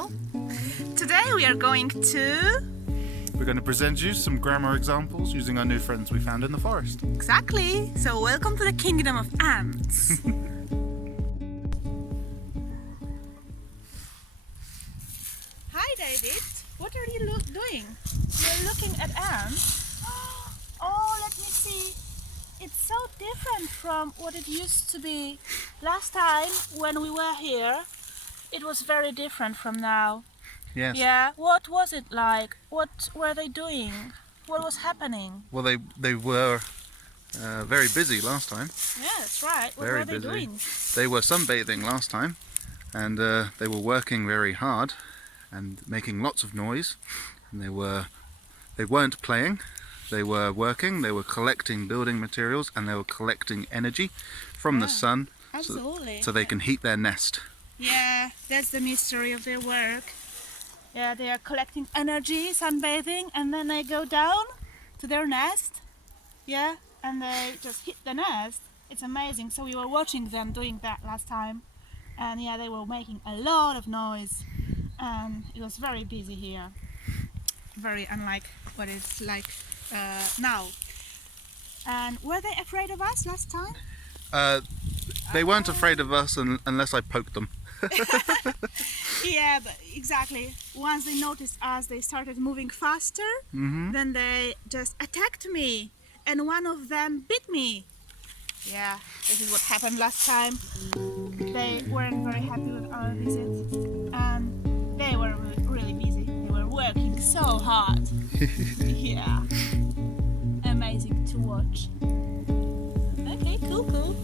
channel. Today we are going to... We're going to present you some grammar examples using our new friends we found in the forest. Exactly! So welcome to the kingdom of ants. Hi David, what are you doing? You're looking at ants. Oh, let me see. It's so different from what it used to be. Last time when we were here, it was very different from now. Yes. Yeah, what was it like? What were they doing? What was happening? Well, they were very busy last time. Yeah, that's right. What Very were they busy. doing? They were sunbathing last time, and they were working very hard and making lots of noise. And they weren't playing. They were working. They were collecting building materials, and they were collecting energy from the sun, Absolutely. so they can heat their nest. Yeah, that's the mystery of their work. Yeah, they are collecting energy, sunbathing, and then they go down to their nest. Yeah, and they just hit the nest. It's amazing. So we were watching them doing that last time. And yeah, they were making a lot of noise. And it was very busy here. Very unlike what it's like now. And were they afraid of us last time? They weren't afraid of us unless I poked them. Yeah, but exactly. Once they noticed us, they started moving faster. Mm-hmm. Then they just attacked me, and one of them bit me. Yeah, this is what happened last time. They weren't very happy with our visit, and they were really busy. They were working so hard. Yeah, amazing to watch. Okay, cool.